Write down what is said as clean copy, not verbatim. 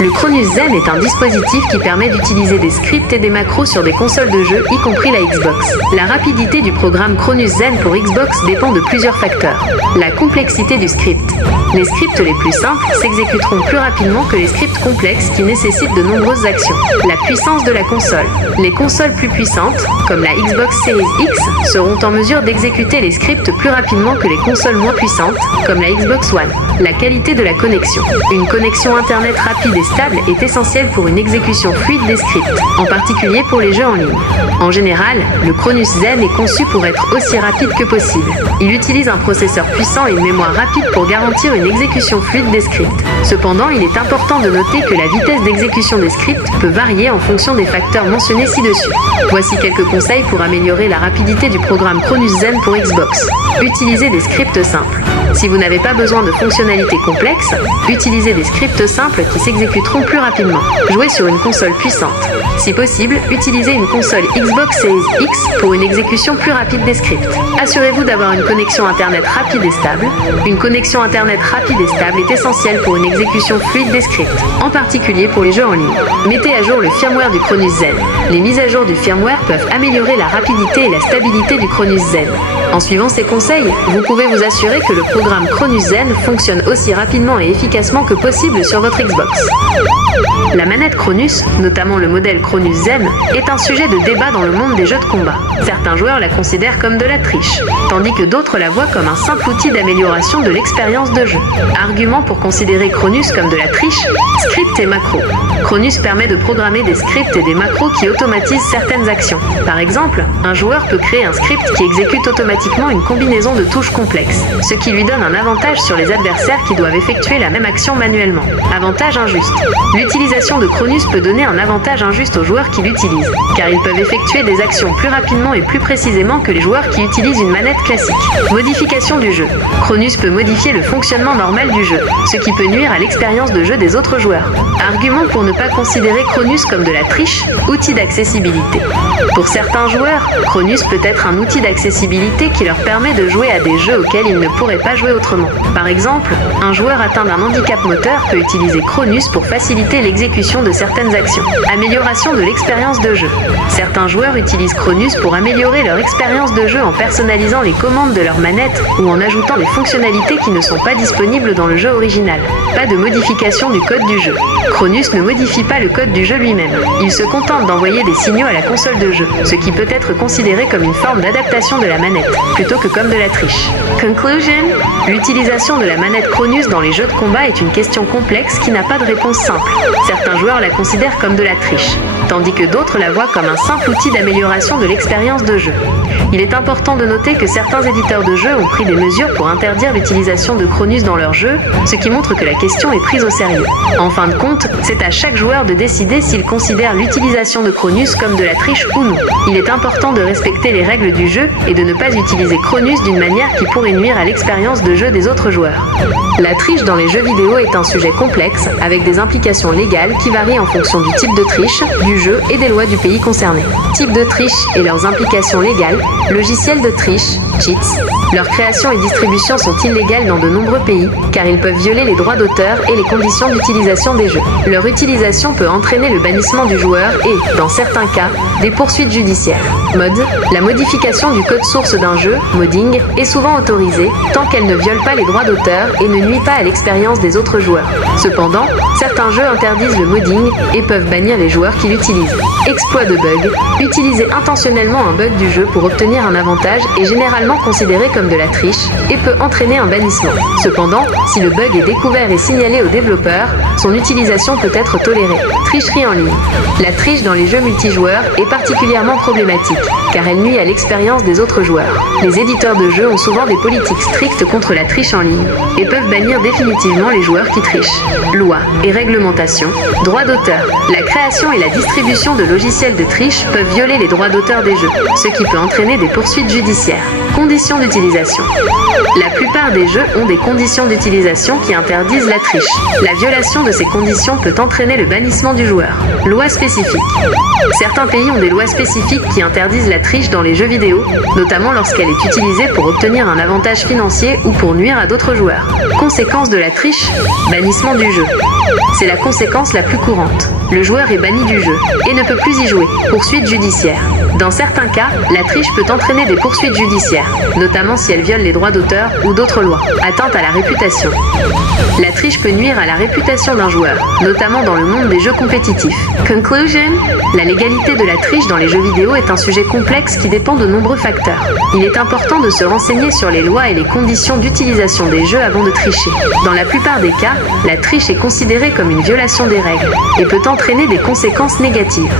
Le Cronus Zen est un dispositif qui permet d'utiliser des scripts et des macros sur des consoles de jeux, y compris la Xbox. La rapidité du programme Cronus Zen pour Xbox dépend de plusieurs facteurs. La complexité du script. Les scripts les plus simples s'exécuteront plus rapidement que les scripts complexes qui nécessitent de nombreuses actions. La puissance de la console. Les consoles plus puissantes, comme la Xbox Series X, seront en mesure d'exécuter les scripts plus rapidement que les consoles moins puissantes, comme la Xbox One. La qualité de la connexion. Une connexion Internet rapide et stable est essentielle pour une exécution fluide des scripts, en particulier pour les jeux en ligne. En général, le Cronus Zen est conçu pour être aussi rapide que possible. Il utilise un processeur puissant et une mémoire rapide pour garantir une exécution fluide des scripts. Cependant, il est important de noter que la vitesse d'exécution des scripts peut varier en fonction des facteurs mentionnés ci-dessus. Voici quelques conseils pour améliorer la rapidité du programme Cronus Zen pour Xbox. Utilisez des scripts simples. Si vous n'avez pas besoin de fonctionnalités complexes, utilisez des scripts simples qui s'exécuteront plus rapidement. Jouez sur une console puissante. Si possible, utilisez une console Xbox Series X pour une exécution plus rapide des scripts. Assurez-vous d'avoir une connexion Internet rapide et stable. Une connexion Internet rapide et stable est essentielle pour une exécution fluide des scripts, en particulier pour les jeux en ligne. Mettez à jour le firmware du Cronus Zen. Les mises à jour du firmware peuvent améliorer la rapidité et la stabilité du Cronus Zen. En suivant ces conseils, vous pouvez vous assurer que le programme Cronus Zen fonctionne aussi rapidement et efficacement que possible sur votre Xbox. La manette Cronus, notamment le modèle Cronus Zen, est un sujet de débat dans le monde des jeux de combat. Certains joueurs la considèrent comme de la triche, tandis que d'autres la voient comme un simple outil d'amélioration de l'expérience de jeu. Argument pour considérer Cronus comme de la triche, script et macro. Cronus permet de programmer des scripts et des macros qui automatisent certaines actions. Par exemple, un joueur peut créer un script qui exécute automatiquement une combinaison de touches complexes, ce qui lui donne un avantage sur les adversaires qui doivent effectuer la même action manuellement. Avantage injuste. L'utilisation de Cronus peut donner un avantage injuste aux joueurs qui l'utilisent, car ils peuvent effectuer des actions plus rapidement et plus précisément que les joueurs qui utilisent une manette classique. Modification du jeu. Cronus peut modifier le fonctionnement normal du jeu, ce qui peut nuire à l'expérience de jeu des autres joueurs. Argument pour ne pas considérer Cronus comme de la triche, outil d'accessibilité. Pour certains joueurs, Cronus peut être un outil d'accessibilité qui leur permet de jouer à des jeux auxquels ils ne pourraient pas jouer autrement. Par exemple, un joueur atteint d'un handicap moteur peut utiliser Cronus pour faciliter l'exécution de certaines actions. Amélioration de l'expérience de jeu. Certains joueurs utilisent Cronus pour améliorer leur expérience de jeu en personnalisant les commandes de leur manette ou en ajoutant des fonctionnalités qui ne sont pas disponibles dans le jeu original. Pas de modification du code du jeu. Cronus ne modifie pas le code du jeu lui-même. Il se contente d'envoyer des signaux à la console de jeu, ce qui peut être considéré comme une forme d'adaptation de la manette, plutôt que comme de la triche. Conclusion. L'utilisation de la manette Cronus dans les jeux de combat est une question complexe qui n'a pas de réponse simple. Certains joueurs la considèrent comme de la triche, tandis que d'autres la voient comme un simple outil d'amélioration de l'expérience de jeu. Il est important de noter que certains éditeurs de jeux ont pris des mesures pour interdire l'utilisation de Cronus dans leurs jeux, ce qui montre que la question est prise au sérieux. En fin de compte, c'est à chaque joueur de décider s'il considère l'utilisation de Cronus comme de la triche ou non. Il est important de respecter les règles du jeu et de ne pas utiliser Cronus d'une manière qui pourrait nuire à l'expérience de jeu des autres joueurs. La triche dans les jeux vidéo est un sujet complexe, avec des implications légales qui varient en fonction du type de triche, du jeu et des lois du pays concerné. Type de triche et leurs implications légales, logiciels de triche, cheats. Leur création et distribution sont illégales dans de nombreux pays, car ils peuvent violer les droits d'auteur et les conditions d'utilisation des jeux. Leur utilisation peut entraîner le bannissement du joueur et, dans certains cas, des poursuites judiciaires. Mod. La modification du code source d'un jeu, modding, est souvent autorisée, tant qu'elle ne viole pas les droits d'auteur et ne nuit pas à l'expérience des autres joueurs. Cependant, certains jeux interdisent le modding et peuvent bannir les joueurs qui l'utilisent. Exploit de bug. Utiliser intentionnellement un bug du jeu pour obtenir un avantage est généralement considéré comme de la triche et peut entraîner un bannissement. Cependant, si le bug est découvert et signalé au développeur, son utilisation peut être tolérée. Tricherie en ligne. La triche dans les jeux multijoueurs est particulièrement problématique, car elle nuit à l'expérience des autres joueurs. Les éditeurs de jeux ont souvent des politiques strictes contre la triche en ligne et peuvent bannir définitivement les joueurs qui trichent. Loi et réglementation. Droits d'auteur. La création et la distribution de logiciels de triche peuvent violer les droits d'auteur des jeux, ce qui peut entraîner des poursuites judiciaires. Conditions d'utilisation. La plupart des jeux ont des conditions d'utilisation qui interdisent la triche. La violation de ces conditions peut entraîner le bannissement du joueur. Loi spécifique. Certains pays ont des lois spécifiques qui interdisent la triche dans les jeux vidéo, notamment lorsqu'elle est utilisée pour obtenir un avantage financier ou pour nuire à d'autres joueurs. Conséquence de la triche, bannissement du jeu. C'est la conséquence la plus courante. Le joueur est banni du jeu et ne peut plus y jouer. Poursuite judiciaire. Dans certains cas, la triche peut entraîner des poursuites judiciaires, notamment si elle viole les droits d'auteur ou d'autres lois. Atteinte à la réputation. La triche peut nuire à la réputation d'un joueur, notamment dans le monde des jeux compétitifs. Conclusion. La légalité de la triche dans les jeux vidéo est un sujet complexe qui dépend de nombreux facteurs. Il est important de se renseigner sur les lois et les conditions d'utilisation des jeux avant de tricher. Dans la plupart des cas, la triche est considérée comme une violation des règles et peut entraîner des conséquences négatives.